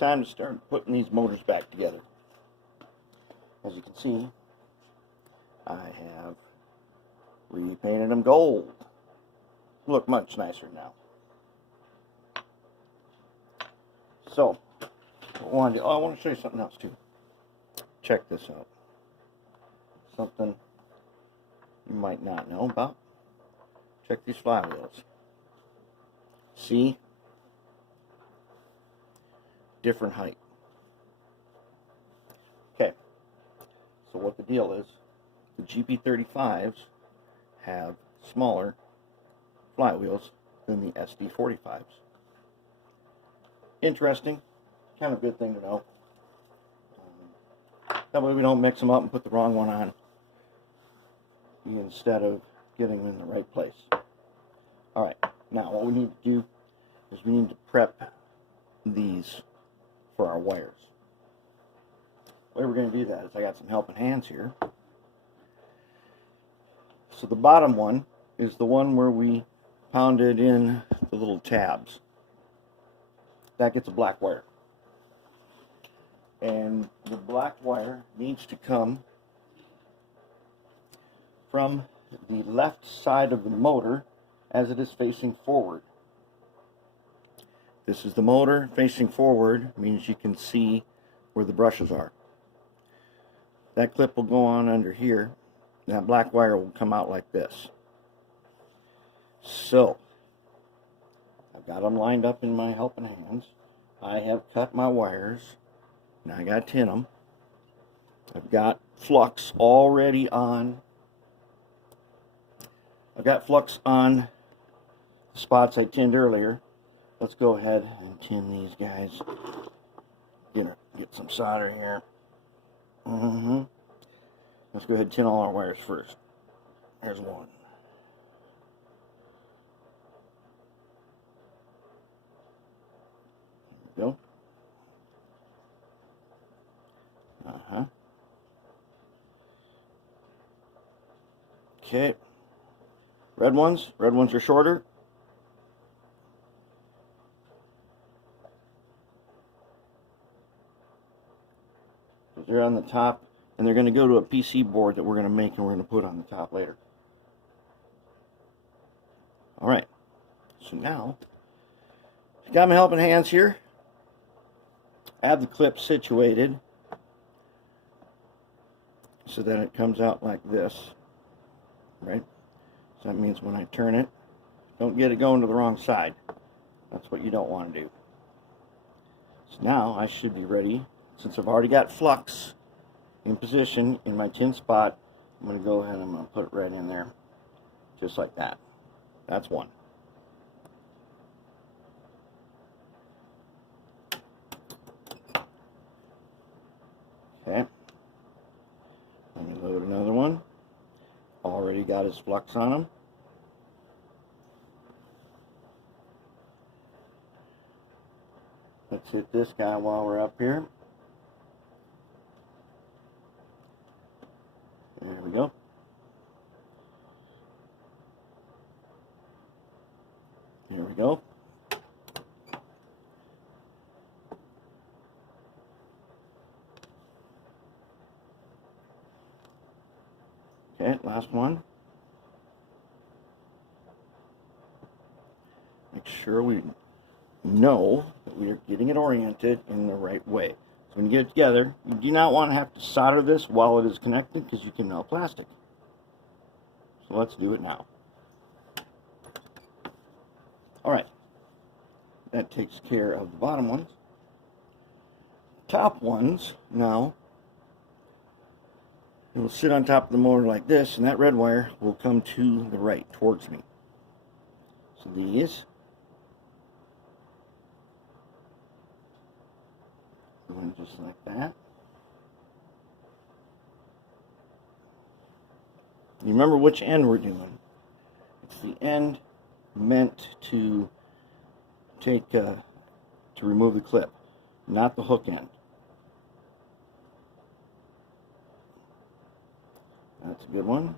time to start putting these motors back together. As you can see, I have repainted them gold. Look much nicer now. So, I want to show you something else too. Check this out. Something you might not know about. Check these flywheels. See? Different height. Okay. So what the deal is, the GP35s have smaller flywheels than the SD45s. Interesting. Kind of good thing to know. That way we don't mix them up and put the wrong one on instead of getting them in the right place. Alright, now what we need to do is we need to prep these for our wires. The way we're going to do that is I got some helping hands here. So the bottom one is the one where we pounded in the little tabs. That gets a black wire. And the black wire needs to come from the left side of the motor as it is facing forward. This is the motor facing forward, means you can see where the brushes are. That clip will go on under here. That black wire will come out like this. So, I've got them lined up in my helping hands. I have cut my wires. Now I got to tin them. I've got flux already on. I've got flux on the spots I tinned earlier. Let's go ahead and tin these guys. Get some solder here. Let's go ahead and tin all our wires first. There's one. There we go. Okay. Red ones are shorter. They're on the top, and they're going to go to a PC board that we're going to make and we're going to put on the top later. Alright, so now, I got my helping hands here. I have the clip situated so that it comes out like this, right? So that means when I turn it, don't get it going to the wrong side. That's what you don't want to do. So now I should be ready. Since I've already got flux in position in my tin spot, I'm going to go ahead and I'm going to put it right in there, just like that. That's one. Okay. Let me load another one. Already got his flux on him. Let's hit this guy while we're up here. There we go. There we go. Okay, last one. Make sure we know that we are getting it oriented in the right way. So when you get it together, you do not want to have to solder this while it is connected because you can melt plastic. So let's do it now. Alright, that takes care of the bottom ones. Top ones, now, it will sit on top of the motor like this, and that red wire will come to the right, towards me. So these, going just like that. You remember which end we're doing. It's the end meant to take, to remove the clip, not the hook end. That's a good one.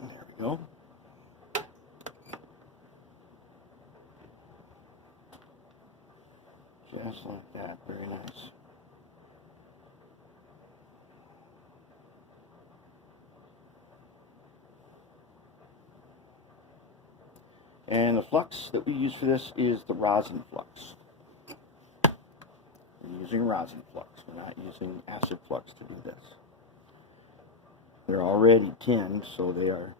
There we go. Just like that. Very nice. And the flux that we use for this is the rosin flux. We're using rosin flux. We're not using acid flux to do this. They're already tinned, so they are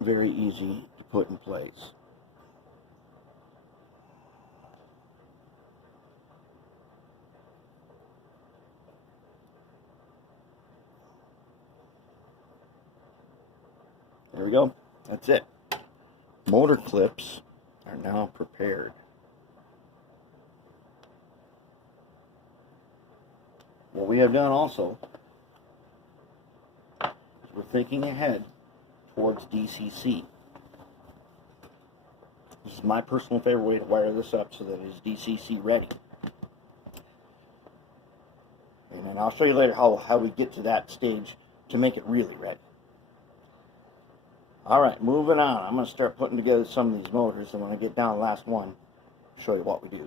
very easy to put in place. There we go. That's it. Motor clips are now prepared. What we have done also is we're thinking ahead towards DCC. This is my personal favorite way to wire this up so that it is DCC ready. And then I'll show you later how we get to that stage to make it really ready. Alright, moving on. I'm going to start putting together some of these motors, and when I get down to the last one, I'll show you what we do.